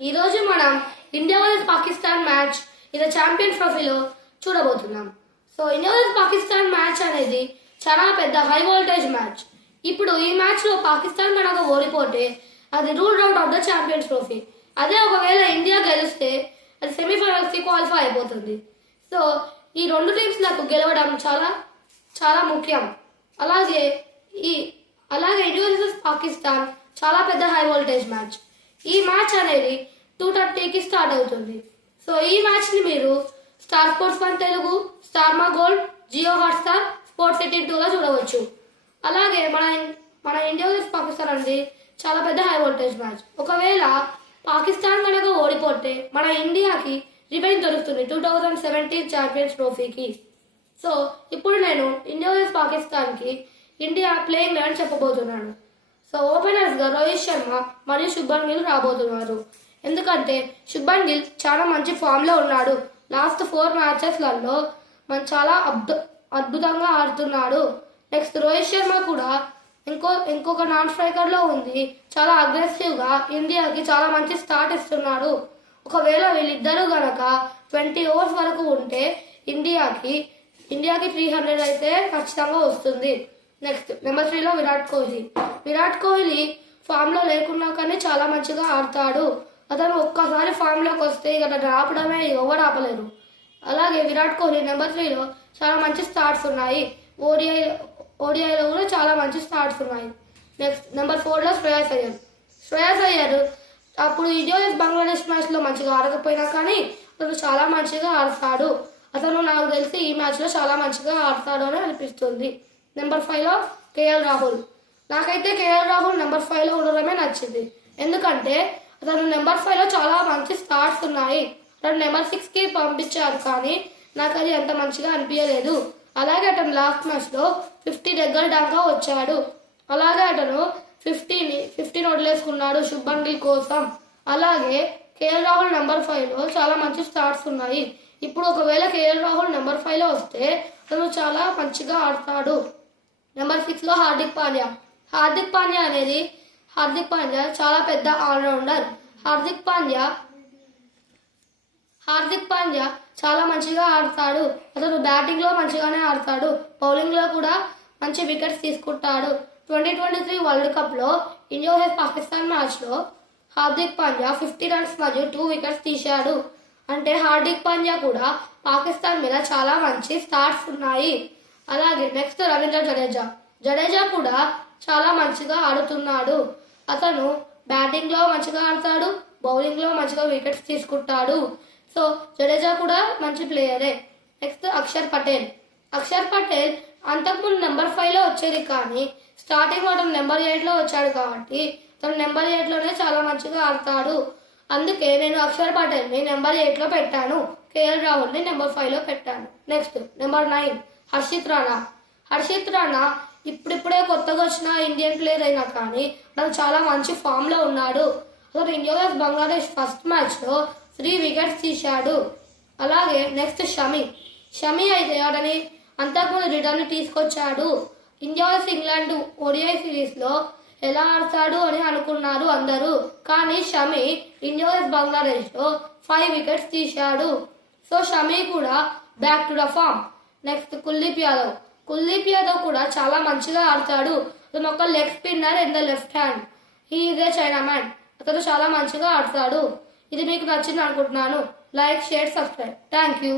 ఈరోజు మనం India versus Pakistan match ఇది ఛాంపియన్స్ ట్రోఫీలో చూడబోతున్నాం. So India versus Pakistan match అనేది చాలా పెద్ద హై వోల్టేజ్ మ్యాచ్. ఇప్పుడు ఈ మ్యాచ్లో పాకిస్తాన్ కనుక ఓడిపోతే అది ruled out of the champions trophy. అదే ఒకవేళ ఇండియా గెలిస్తే అది సెమీఫైనల్స్కి క్వాలిఫై అయిపోతుంది. సో ఈ రెండు టీమ్స్లకు గెలవడం చాలా చాలా ముఖ్యం. అలాగే ఇండియా వర్సెస్ పాకిస్తాన్ చాలా పెద్ద హై వోల్టేజ్ మ్యాచ్. ఈ మ్యాచ్ అనేది 2:30కి స్టార్ట్ అవుతుంది. సో ఈ మ్యాచ్ని మీరు స్టార్ స్పోర్ట్స్ 1 తెలుగు, స్టార్ మా గోల్డ్, జియో హాట్స్టార్, స్పోర్ట్స్ 18 చూడవచ్చు. అలాగే మన ఇండియా వర్సెస్ పాకిస్తాన్ అనేది చాలా పెద్ద హై వోల్టేజ్ మ్యాచ్. ఒకవేళ పాకిస్తాన్ కనుక ఓడిపోతే మన ఇండియాకి రివెంజ్ దొరుకుతుంది 2017 ఛాంపియన్స్ ట్రోఫీకి. సో ఇప్పుడు నేను ఇండియా వర్సెస్ పాకిస్తాన్కి ఇండియా ప్లేయింగ్ 11 చెప్పబోతున్నాను. సో ఓపెనర్స్గా రోహిత్ శర్మ మరియు శుభ్మన్ గిల్ రాబోతున్నారు. ఎందుకంటే శుభ్మన్ గిల్ చాలా మంచి ఫామ్లో ఉన్నాడు. లాస్ట్ 4 మ్యాచెస్లలో చాలా అద్భుతంగా ఆడుతున్నాడు. నెక్స్ట్ రోహిత్ శర్మ కూడా ఇంకొక నాన్ స్ట్రైకర్లో ఉంది. చాలా అగ్రెసివ్గా ఇండియాకి చాలా మంచి స్టార్ట్ ఇస్తున్నాడు. ఒకవేళ వీళ్ళిద్దరూ గనక 20 ఓవర్స్ వరకు ఉంటే ఇండియాకి 300 అయితే ఖచ్చితంగా వస్తుంది. నెక్స్ట్ నెంబర్ 3లో విరాట్ కోహ్లీ ఫామ్లో లేకున్నా కానీ చాలా మంచిగా ఆడతాడు. అతను ఒక్కసారి ఫామ్లోకి వస్తే ఇక ఆపడమే ఎవరు ఆపలేరు. అలాగే విరాట్ కోహ్లీ నెంబర్ 3లో చాలా మంచి స్టార్ట్స్ ఉన్నాయి. ఓడిఐలో కూడా చాలా మంచి స్టార్ట్స్ ఉన్నాయి. నెక్స్ట్ నెంబర్ 4లో శ్రేయస్ అయ్యర్ అప్పుడు ఇండియా వర్సెస్ బంగ్లాదేశ్ మ్యాచ్లో మంచిగా ఆడకపోయినా కానీ అతను చాలా మంచిగా ఆడతాడు. అతను నాకు తెలిసి ఈ మ్యాచ్లో చాలా మంచిగా ఆడతాడు అని అనిపిస్తుంది. నెంబర్ 5లో కేఎల్ రాహుల్. నాకైతే కేఎల్ రాహుల్ నెంబర్ 5లో ఉండడమే నచ్చింది. ఎందుకంటే అతను నెంబర్ 5లో చాలా మంచి స్టార్ట్స్ ఉన్నాయి. అతను నెంబర్ 6కి పంపించారు కానీ నాకు అది అంత మంచిగా అనిపించలేదు. అలాగే అతను లాస్ట్ మ్యాచ్లో 50 దగ్గర దాకా వచ్చాడు. అలాగే అతను 15 వదిలేసుకున్నాడు శుభ్మన్ గిల్ కోసం. అలాగే కేఎల్ రాహుల్ నెంబర్ 5లో చాలా మంచి స్టార్ట్స్ ఉన్నాయి. ఇప్పుడు ఒకవేళ కేఎల్ రాహుల్ నెంబర్ 5లో వస్తే అతను చాలా మంచిగా ఆడతాడు. నెంబర్ 6లో హార్దిక్ పాండ్యా చాలా పెద్ద ఆల్రౌండర్. హార్దిక్ పాండ్యా చాలా మంచిగా ఆడతాడు. అతను బ్యాటింగ్లో మంచిగానే ఆడతాడు, బౌలింగ్లో కూడా మంచి వికెట్స్ తీసుకుంటాడు. 2023 వరల్డ్ కప్లో ఇండియా వర్సెస్ పాకిస్తాన్ మ్యాచ్లో హార్దిక్ పాండ్యా 50 రన్స్ మరియు 2 వికెట్స్ తీశాడు. అంటే హార్దిక్ పాండ్యా కూడా పాకిస్తాన్ మీద చాలా మంచి స్టార్ట్స్ ఉన్నాయి. అలాగే నెక్స్ట్ రవీంద్ర జడేజా కూడా చాలా మంచిగా ఆడుతున్నాడు. అతను బ్యాటింగ్లో మంచిగా ఆడతాడు, బౌలింగ్లో మంచిగా వికెట్స్ తీసుకుంటాడు. సో జడేజా కూడా మంచి ప్లేయరే. నెక్స్ట్ అక్షర్ పటేల్ అంతకుముందు నెంబర్ 5లో వచ్చేది కానీ స్టార్టింగ్ అతను నెంబర్ 8లో వచ్చాడు కాబట్టి తను నెంబర్ 8లోనే చాలా మంచిగా ఆడతాడు. అందుకే నేను అక్షర్ పటేల్ని నెంబర్ 8లో పెట్టాను, కేఎల్ రాహుల్ని నెంబర్ 5లో పెట్టాను. నెక్స్ట్ నెంబర్ 9 హర్షిత్ రాణా ఇప్పుడిప్పుడే కొత్తగా వచ్చిన ఇండియన్ ప్లేయర్ అయినా కానీ అతను చాలా మంచి ఫామ్లో ఉన్నాడు. అతను ఇండియా వర్సెస్ బంగ్లాదేశ్ ఫస్ట్ మ్యాచ్లో 3 వికెట్స్ తీశాడు. అలాగే నెక్స్ట్ షమి అయితే అతని అంతకుముందు రిటర్న్ తీసుకొచ్చాడు. ఇండియా వర్సెస్ ఇంగ్లాండ్ ఓడిఐ సిరీస్లో ఎలా ఆడతాడు అని అనుకున్నారు అందరూ, కానీ షమి ఇండియా వర్సెస్ బంగ్లాదేశ్లో 5 వికెట్స్ తీశాడు. సో షమి కూడా back to the form. Next Kuldeep Yadav కూడా చాలా మంచిగా ఆడతాడు. అతను ఒక leg spinner in the left hand. He is a chinaman. అతను చాలా మంచిగా ఆడతాడు. ఇది మీకు నచ్చింది అనుకుంటున్నాను. Like, share, subscribe. Thank you.